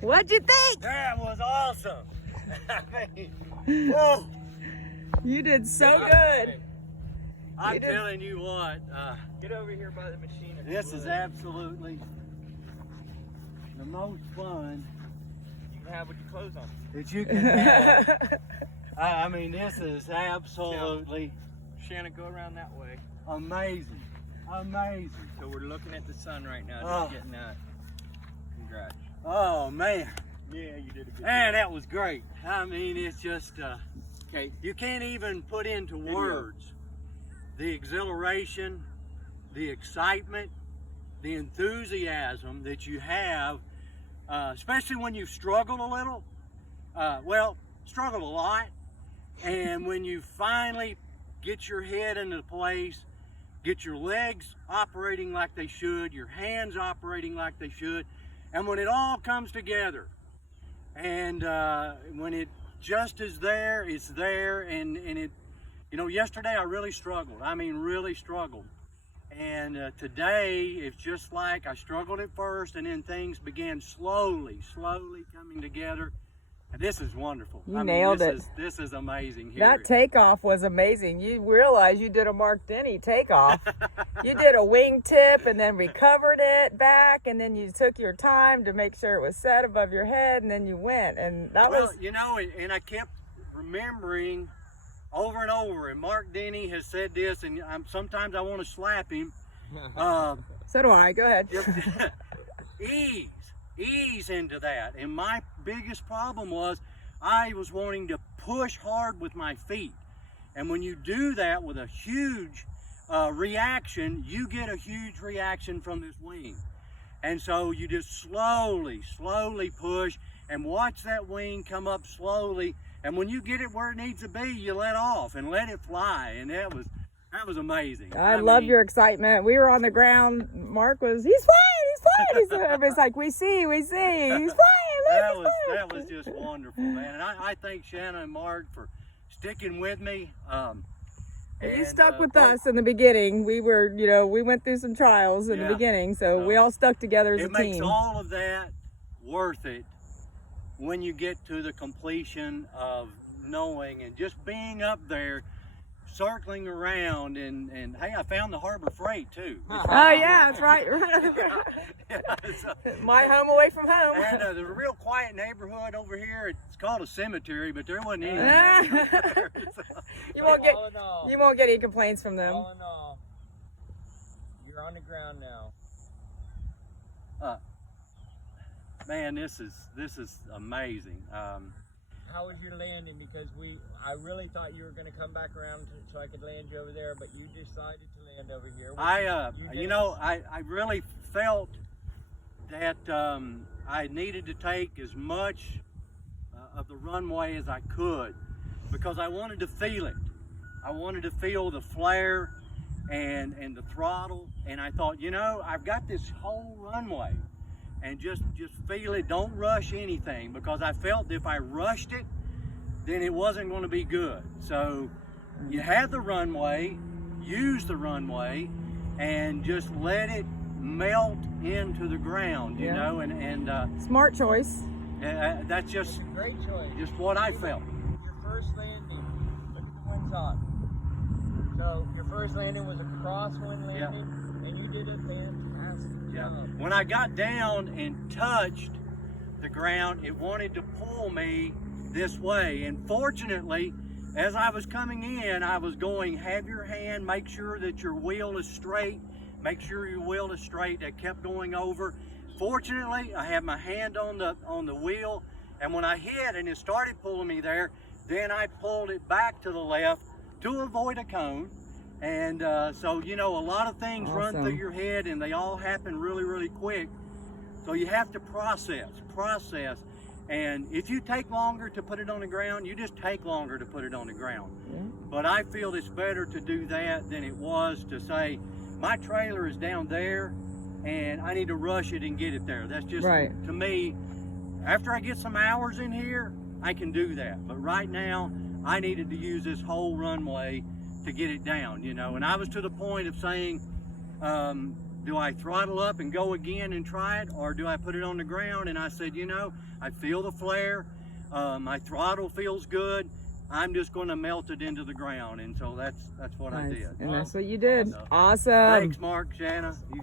What'd you think? That was awesome. I mean, whoa. You did so good. I'm telling you what, Get over here by the machine. this is absolutely the most fun You can have with your clothes on. that you can have. I mean, this is absolutely Shannon, go around that way. amazing. Amazing. So we're looking at the sun right now, Oh. just getting that. Congrats. Oh, man. Yeah, you did a good Man, job. that was great. I mean, it's just, Okay, you can't even put into words the exhilaration, the excitement, the enthusiasm that you have, especially when you've struggled a little. Struggled a lot. And when you finally get your head into place, get your legs operating like they should, your hands operating like they should, and when it all comes together, and when it just is there, it's there, and it, you know, yesterday I really struggled. I mean, really struggled. And today, it's just like I struggled at first, and then things began slowly coming together. And this is wonderful. You nailed it. This is amazing here. That takeoff was amazing. You realize you did a Mark Denny takeoff. You did a wing tip and then recovered it back, and then you took your time to make sure it was set above your head, and then you went. And that was... you know, and I kept remembering over and over, and Mark Denny has said this, and sometimes I want to slap him. So do I. Go ahead. Ease into that. And my biggest problem was I was wanting to push hard with my feet. And when you do that with a huge reaction, you get a huge reaction from this wing. And so you just slowly push and watch that wing come up slowly. And when you get it where it needs to be, you let off and let it fly. And that was amazing. I love your excitement. We were on the ground. Mark was, he's flying. Everybody's like, we see, he's flying. Look, that was just wonderful, man. And I thank Shannon and Mark for sticking with me. You stuck with us in the beginning. We were, you know, we went through some trials in the beginning, so we all stuck together as a team. It makes all of that worth it when you get to the completion of knowing and just being up there, circling around, and hey, I found the Harbor Freight too. Oh yeah, that's right. My home away from home. And there's a real quiet neighborhood over here. It's called a cemetery, but there wasn't any. You won't get any complaints from them. All in all, you're on the ground now. Man, this is amazing. How was your landing? Because I really thought you were going to come back around so I could land you over there, but you decided to land over here. I really felt that I needed to take as much of the runway as I could, because I wanted to feel it. I wanted to feel the flare and the throttle, and I thought, you know, I've got this whole runway, and just feel it. Don't rush anything, because I felt if I rushed it, then it wasn't going to be good. So you have the runway, use the runway, and just let it melt into the ground, you know, and smart choice. That's just great choice. Just what I felt. Your first landing, look at the wings on. So your first landing was a crosswind landing, and you did a fantastic job. When I got down and touched the ground, it wanted to pull me this way, and fortunately, as I was coming in, I was going, have your hand, make sure that your wheel is straight, make sure your wheel is straight. I kept going over. Fortunately, I had my hand on the wheel, and when I hit and it started pulling me there, then I pulled it back to the left to avoid a cone. And so, you know, a lot of things run through your head, and they all happen really quick. So you have to process. And if you take longer to put it on the ground, you just take longer to put it on the ground. But I feel it's better to do that than it was to say, my trailer is down there and I need to rush it and get it there. That's just, to me, after I get some hours in here, I can do that. But right now, I needed to use this whole runway to get it down, you know. And I was to the point of saying, do I throttle up and go again and try it, or do I put it on the ground? And I said, you know, I feel the flare, my throttle feels good, I'm just going to melt it into the ground. And so that's what I did. And that's what you did. Awesome. Thanks, Mark, Shanna. You